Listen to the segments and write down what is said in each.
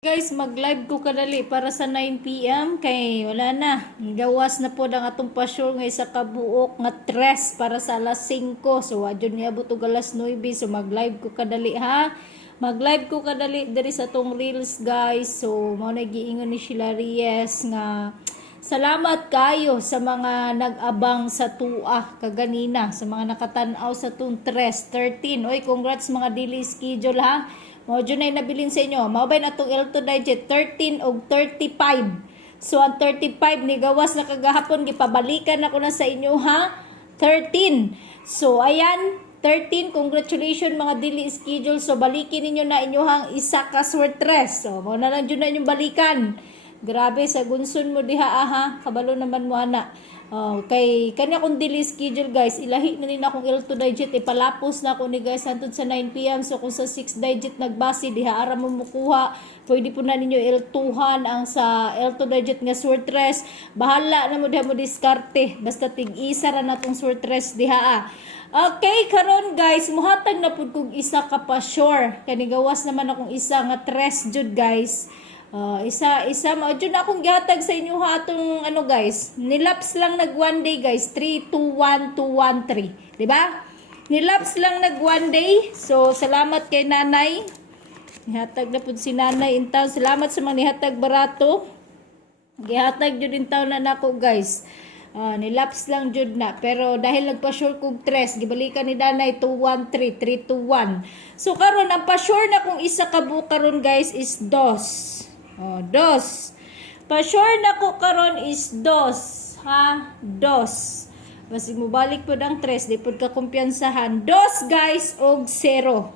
Guys, mag-live ko kadali para sa 9 PM kay wala na. Gawas na po ang atong pasyol nga sa kabuok nga tres para sa alas 5. So adyon ni abot og alas 9. So mag-live ko kadali ha. Mag-live ko kadali diri sa tong reels guys. So mao na giingon ni Sheila Reyes nga salamat kayo sa mga nag-abang sa tua kaganina, sa mga nakatan-aw sa tong 13. Oy, congrats mga daily schedule ha. Mao dyan ay nabilin sa inyo. Mao ba na itong L2 Digit 13 o 35. So ang 35 ni gawas na kagahapon gipabalikan ako na sa inyo ha. 13. So ayan, 13, congratulations mga daily schedule. So balikin ninyo na inyohang isa ka swertres. So mao na lang dyan na inyong balikan. Grabe sa gunson mo diha aha. Kabalo naman mo ana. Kay kanya kong daily schedule guys, ilahi na rin akong L2 digit, ipalapos na ako ni guys hantod sa 9 PM. So kung sa 6 digit nagbase, diha ara mo mukuha, pwede po na ninyo L2han ang sa L2 digit nga swertres. Bahala na mo diha mo diskarte, basta tig-isa ra natong swertres diha. Okay, karon guys, muhatag na pud kog isa ka pa sure. Kani gawas naman akong isa nga tres jud guys. Isa mao jud akong gihatag sa inyo ha atong ano guys. Nilaps lang nag one day guys, 3 2 1 2 1 3, di ba? Nilaps lang nag one day. So salamat kay nanay. Nihatag na pud si nanay in town. Salamat sa mga nihatag barato. Gihatag jud in town na nako guys. Nilaps lang jud na, pero dahil nagpa-sure kog 3, gibalikan ni Danay 213 321. So karon ang pa-sure na kung isa ka bu karon guys is dos. Dos. Pa-sure na ko karon is dos, ha? Dos. Basig mo balik po ang 3, di po ka kumpiyansahan. Dos guys og 0.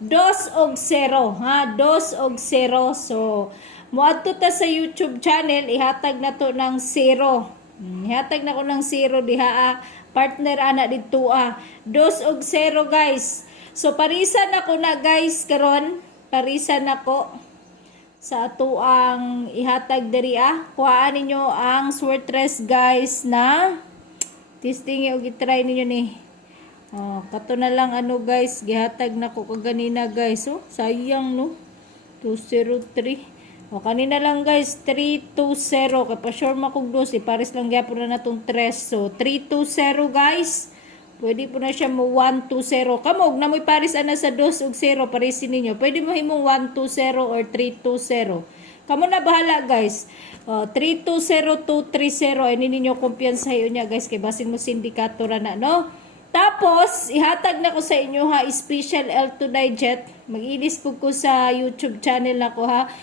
Dos og 0, ha? Dos og 0. So moadto ta sa YouTube channel, ihatag na to ng 0. Ihatag na ko ng 0 diha partner ana dito Dos og 0 guys. So parisan ako na guys karon. Parisan ako sa ato ang ihatag diri kuhaan ninyo ang swertres guys na testing og i-try ninyo ni. Kato na lang ano guys, gihatag na ko kaganina guys. Sayang no. 203. Kanina lang guys, 320. Kaya pa-sure makong dos. Pares lang gyapon na natong 3. So, 320 guys. Pwede po na siya mo 120. Kamog na mo'y pares ana sa 2 ug 0. Paresin ninyo. Pwede mo himong 120 or 320. Kamo na bahala guys. 320, 230. Ay ninyo kumpiyansa yun niya guys. Kay basin mo sindikato ra na no. Tapos, ihatag na ko sa inyo ha, special L2 Digit. Mag-ilis po ko sa YouTube channel na ko ha.